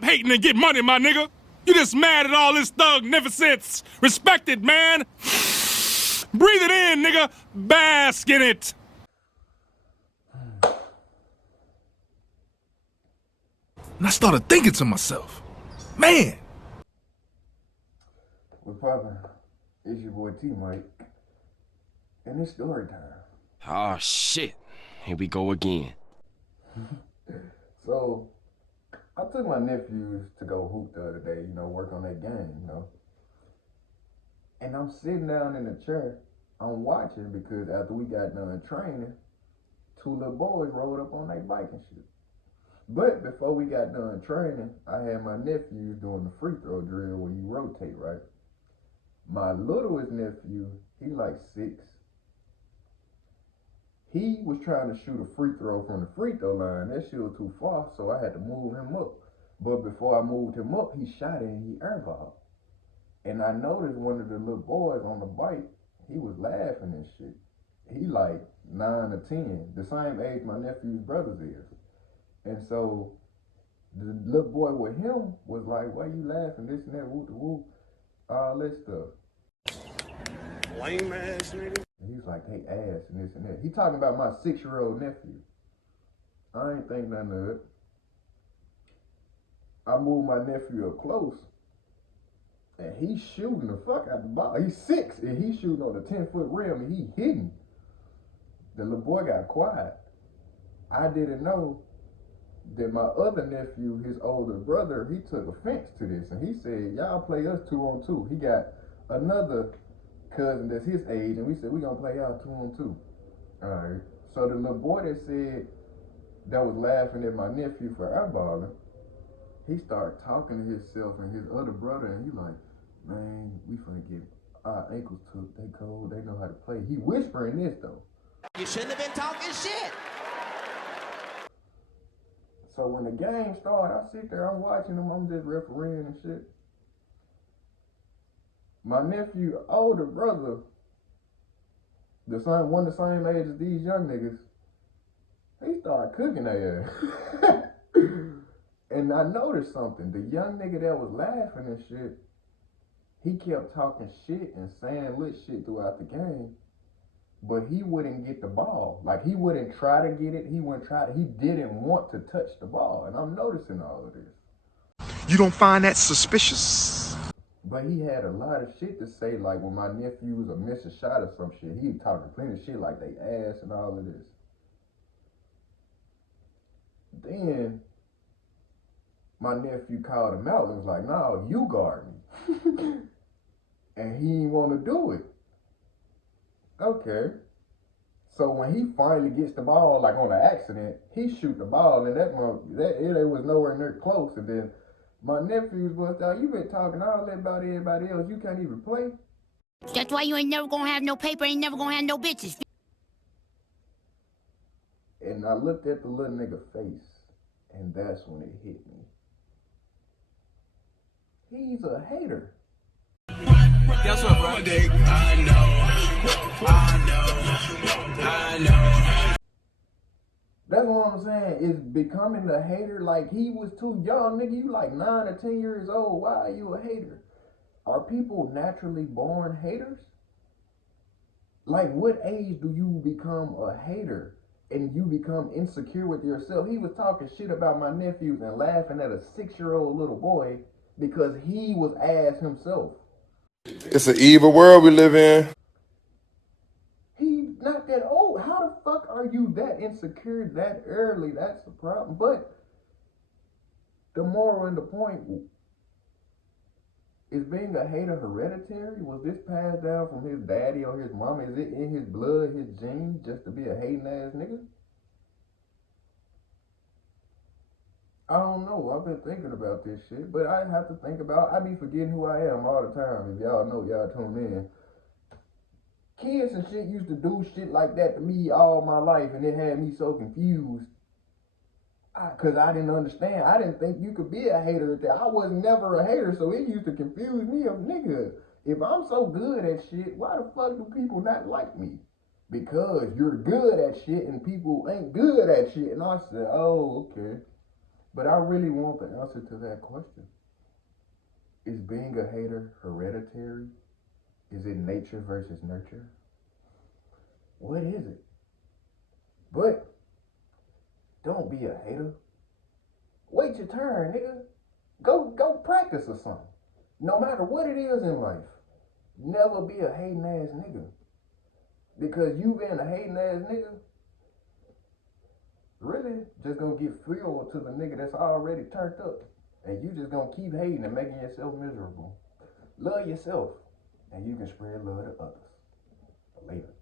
Stop hating and get money, my nigga. You just mad at all this thugnificence. Respect it, man. Breathe it in, nigga. Bask in it. And I started thinking to myself, man. What's poppin'? It's your boy T Mike. And it's story time. Oh shit. Here we go again. So, I took my nephews to go hoop the other day, work on that game, And I'm sitting down in the chair, I'm watching because after we got done training, two little boys rode up on their bike and shit. But before we got done training, I had my nephews doing the free throw drill where you rotate, right? My littlest nephew, he like 6. He was trying to shoot a free throw from the free throw line. That shit was too far, so I had to move him up. But before I moved him up, he shot it and he airballed. And I noticed one of the little boys on the bike, he was laughing and shit. He like 9 or 10, the same age my nephew's brothers is. And so the little boy with him was like, why you laughing, this and that, whoop the whoop, all that stuff. Lame ass nigga. He was like, they ass and this and that. He talking about my 6-year-old nephew. I ain't think nothing of it. I moved my nephew up close, and he's shooting the fuck out the ball. He's 6, and he's shooting on the 10-foot rim, and he hitting. The little boy got quiet. I didn't know that my other nephew, his older brother, he took offense to this, and he said, y'all play us 2-on-2. He got another cousin that's his age, and we said, we gonna play y'all 2-on-2. All right. So the little boy that said, that was laughing at my nephew for eyeballing, he started talking to himself and his other brother, and he like, man, we finna get our ankles took. They cold, they know how to play. He whispering this though. You shouldn't have been talking shit. So when the game started, I sit there, I'm watching them, I'm just refereeing and shit. My nephew, older brother, one the same age as these young niggas, he started cooking their ass. And I noticed something. The young nigga that was laughing and shit, he kept talking shit and saying lit shit throughout the game, but he wouldn't get the ball. Like, he wouldn't try to get it. He didn't want to touch the ball. And I'm noticing all of this. You don't find that suspicious? But he had a lot of shit to say, like when my nephews would miss a shot or some shit, he talking plenty of shit like they ass and all of this. Then my nephew called him out and was like, no, you guard me. And he didn't want to do it. Okay. So when he finally gets the ball, like on an accident, he shoot the ball, and it was nowhere near close. And then my nephews bust out, you been talking all that about everybody else, you can't even play. That's why you ain't never gonna have no paper, ain't never gonna have no bitches. And I looked at the little nigga face, and that's when it hit me. He's a hater. Guess what, bro? I know. That's what I'm saying. Is becoming a hater. Like, he was too young, nigga. You like 9 or 10 years old. Why are you a hater? Are people naturally born haters? Like, what age do you become a hater and you become insecure with yourself? He was talking shit about my nephews and laughing at a 6-year-old little boy because he was ass himself. It's an evil world we live in. He's not that old. How the fuck are you that insecure that early? That's the problem. But the moral and the point is, being a hater hereditary? Was this passed down from his daddy or his mama? Is it in his blood, his genes, just to be a hating ass nigga? I don't know. I've been thinking about this shit, but I have to think about, I be forgetting who I am all the time. If y'all know, y'all tune in. Kids and shit used to do shit like that to me all my life, and it had me so confused. Because I didn't understand. I didn't think you could be a hater at that. I was never a hater, so it used to confuse me of, nigga, if I'm so good at shit, why the fuck do people not like me? Because you're good at shit and people ain't good at shit. And I said, oh, okay. But I really want the answer to that question. Is being a hater hereditary? Is it nature versus nurture? What is it? But don't be a hater. Wait your turn, nigga. Go practice or something. No matter what it is in life, never be a hating ass nigga. Because you being a hating ass nigga, really just gonna get fuel to the nigga that's already turned up. And you just gonna keep hating and making yourself miserable. Love yourself, and you can spread love to others. Later.